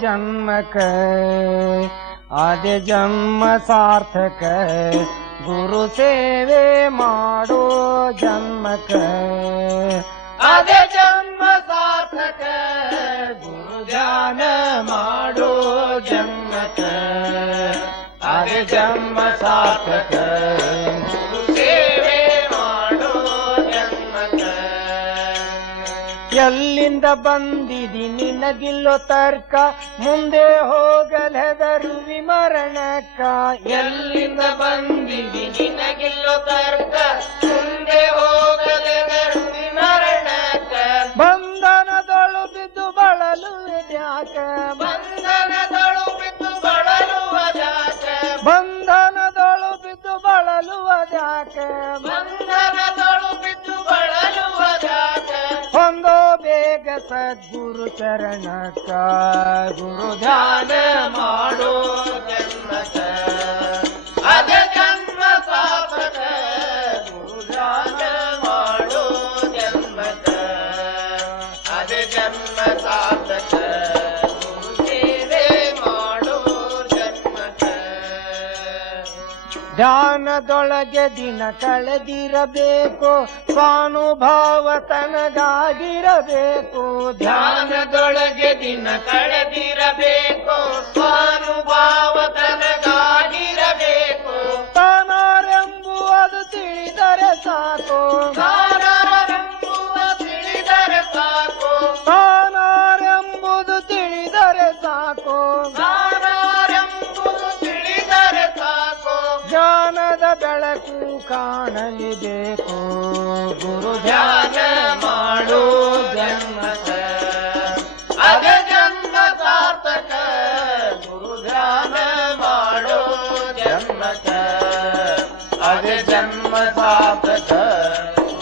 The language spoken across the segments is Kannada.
ಜನ್ಮಕ ಅದೇ ಜನ್ಮ ಸಾರ್ಥಕ ಗುರು ಸೇವೆ ಮಾಡೋ ಜನ್ಮಕ ಅದೇ ಜನ್ಮ ಸಾರ್ಥಕ ಗುರು ಧ್ಯಾನ ಮಾಡೋ ಜನ್ಮಕ ಅದೇ ಜನ್ಮ ಸಾರ್ಥಕ ಗುರು ಸೇವೆ ಮಾಡೋ ಜನ್ಮಕ ಎಲ್ಲಿಂದ ಬಂದಿದಿ ನಿನಗಿಲ್ಲೋ ತರ್ಕ ಮುಂದೆ ಹೋಗಲೆದರು ವಿಮರಣಕ್ಕ ಎಲ್ಲಿಂದ ಬಂದಿದಿ ನಿನಗಿಲ್ಲೋ ತರ್ಕ ಮುಂದೆ ಹೋಗಲೆದರು ವಿಮರಣಕ್ಕ ಬಂಧನದೊಳು ಬಿದ್ದು ಬಳಲುವುದ್ಯಾಕ ಬಂಧನದೊಳು ಬಿದ್ದು ಬಳಲುವುದ್ಯಾಕ ಬಂಧನದೊಳು ಬಿದ್ದು ಬಳಲುವುದ್ಯಾಕ ಬಂಧನದೊಳು ಬಿದ್ದು ಬಳಲುವುದ್ಯಾಕ ಹೊಂದೋ ಬೇಗ ಸದ್ಗುರು ಚರಣಕ್ಕ ಗುರು ಧ್ಯಾನ ಮಾಡೋ ಜನ್ಮಕ ಅದೇ ಜನ್ಮ ಸಾರ್ಥಕ ಗುರು ಧ್ಯಾನ ಮಾಡೋ ಜನ್ಮಕ ಅದೇ ಜನ್ಮ ಸಾರ್ಥಕ ಗುರು ಸೇವೆ ಮಾಡೋ ಜನ್ಮಕ ಧ್ಯಾನದೊಳಗೆ ದಿನ ಕಳೆದಿರಬೇಕು ಸ್ವಾನುಭಾವ ತನಗಾಗಿರಬೇಕು ಧ್ಯಾನದೊಳಗೆ ದಿನ ಕಳೆದಿರಬೇಕು ಸ್ವಾನುಭಾವ ತನಗಾಗಿರಬೇಕು ತಾನಾರೆಂಬುವುದು ತಿಳಿದರೆ ಸಾಕು ತಾನಾರೆಂಬುದು ತಿಳಿದರೆ ಸಾಕು ತಾನಾರೆಂಬುದು ತಿಳಿದರೆ ಸಾಕು ತಾನಾರೆಂಬುದು ತಿಳಿದರೆ ಸಾಕು ಜ್ಞಾನದ ಬೆಳಕು ಕಾಣಲಿಬೇಕು ಗುರು ಧ್ಯಾನ ಮಾಡೋ ಜನ್ಮಕ ಅದೇ ಜನ್ಮ ಸಾರ್ಥಕ ಗುರು ಧ್ಯಾನ ಮಾಡೋ ಜನ್ಮಕ ಅದೇ ಜನ್ಮ ಸಾರ್ಥಕ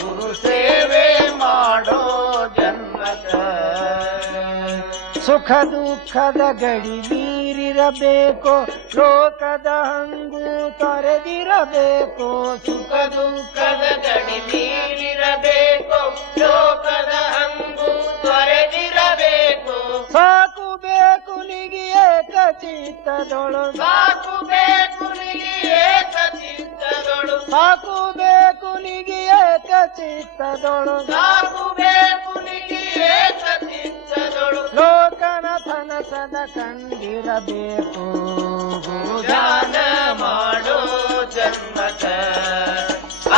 ಗುರು ಸೇವೆ ಮಾಡೋ ಜನ್ಮಕ ಸುಖ ದುಃಖದ ಗಡಿ ಮೀರಿರಬೇಕು ಲೋಕದ ಹಂಗು ತೊರೆದಿರಬೇಕು ಸುಖ ದುಃಖದ ಗಡಿ ಮೀರಿರಬೇಕು ಲೋಕದ ಹಂಗು ತೊರೆದಿರಬೇಕು ಸಾಕು ಬೇಕು ನಿಗಿ ಏಕ ಚಿತ್ತದೊಳು ಸಾಕು ಬೇಕು ನಿಗಿ ಏಕ ಚಿತ್ತದೊಳು ಸಾಕು ಬೇಕು ನಿಗಿ ಏಕ ಚಿತ್ತದೊಳು ಸಾಕು ಬೇಕು ನಿಗಿ ಏಕ ಚಿತ್ತದೊಳು ಲೋಕನಾಥನ ಸದ ಕಂಡಿರಬೇಕು ಗುರು ಧ್ಯಾನ ಮಾಡೋ ಜನ್ಮಕ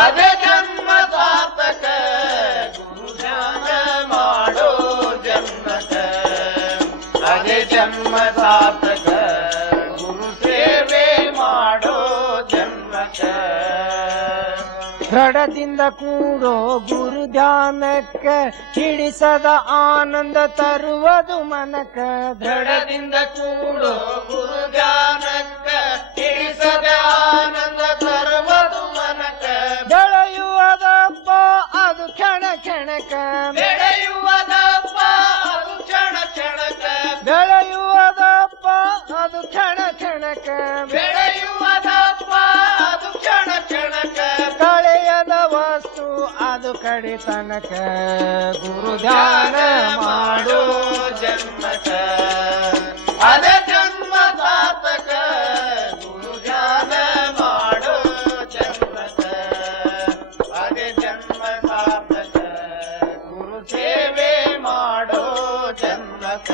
ಅದೇ ಜನ್ಮ ಸಾರ್ಥಕ ಗುರು ಧ್ಯಾನ ಮಾಡೋ ಜನ್ಮಕ ಅದೇ ಜನ್ಮ ಸಾರ್ಥಕ ಗುರು ಸೇವೆ ಮಾಡೋ ಜನ್ಮಕ ದೃಢದಿಂದ ಕೂಡೋ ಗುರು ಧ್ಯಾನಕ್ಕ ಹಿಡಿಸದ ಆನಂದ ತರುವುದು ಮನಕ ದೃಢದಿಂದ ಕೂಡೋ ಗುರು ಧ್ಯಾನಕ್ಕ ಹಿಡಿಸದ ಆನಂದ ತರುವುದು ಮನಕ ಬೆಳೆಯುವುದಪ್ಪ ಅದು ಕ್ಷಣ ಕ್ಷಣಕ ಬೆಳೆಯುವುದಪ್ಪ ಅದು ಕ್ಷಣ ಕ್ಷಣಕ ಬೆಳೆಯುವುದಪ್ಪ ಅದು ಕ್ಷಣ ಕ್ಷಣಕ ಬೆಳೆಯುವುದಪ್ಪ ಅದು ಕ್ಷಣ ಕ್ಷಣಕ ಕಳೆಯದ ವಸ್ತು ಅದು ಕಡೆ ತನಕ ಗುರು ಧ್ಯಾನ ಮಾಡೋ ಜನ್ಮಕ ಅದೇ ಜನ್ಮ ಸಾರ್ಥಕ ಗುರು ಧ್ಯಾನ ಮಾಡೋ ಜನ್ಮಕ ಅದೇ ಜನ್ಮ ಸಾರ್ಥಕ ಗುರು ಸೇವೆ ಮಾಡೋ ಜನ್ಮಕ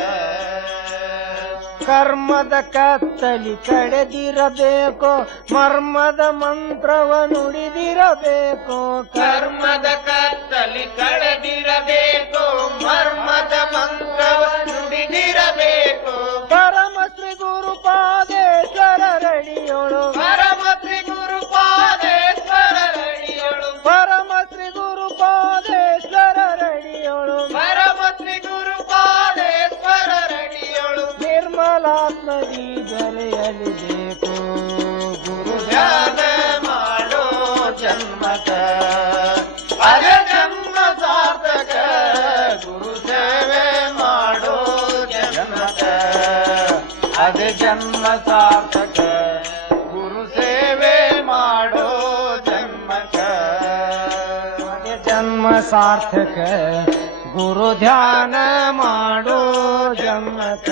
ಕರ್ಮದ ಕತ್ತಲಿ ಕಡೆದಿರಬೇಕು ಮರ್ಮದ ಮಂತ್ರವ ನುಡಿದಿರಬೇಕು ಕರ್ಮದ ಕತ್ತಲಿ ಕಳೆದಿರಬೇಕು ಮರ್ಮದ ಮಂತ್ರವ ನುಡಿದಿರಬೇಕು ಪರಮ ಶ್ರೀ ಗುರು ಪಾದೇಶ್ವರ ರಡಿಯೋಳು ಪರಮ ಶ್ರೀ ಗುರು ಪಾದೇಶ್ವರ ರಡಿಯೋಳು ಪರಮ ಶ್ರೀ ಗುರು ಪಾದೇಶ್ವರ ರಡಿಯೋಳು ಪರಮ ಶ್ರೀ ಗುರು ಪಾದೇಶ್ವರ ರಡಿಯೋಳು ನಿರ್ಮಲಾತ್ಮದಿ ಬೆಲೆಯಲಿಬೇಕು ಗುರು ಧ್ಯಾನ ಮಾಡೋ ಜನ್ಮಕ ಅದೇ ಜನ್ಮ ಸಾರ್ಥಕ ಗುರು ಸೇವೆ ಮಾಡೋ ಜನ್ಮಕ ಅದೇ ಜನ್ಮ ಸಾರ್ಥಕ ಗುರು ಸೇವೆ ಮಾಡೋ ಜನ್ಮಕ ಅದೇ ಜನ್ಮ ಸಾರ್ಥಕ ಗುರು ಧ್ಯಾನ ಮಾಡೋ ಜನ್ಮಕ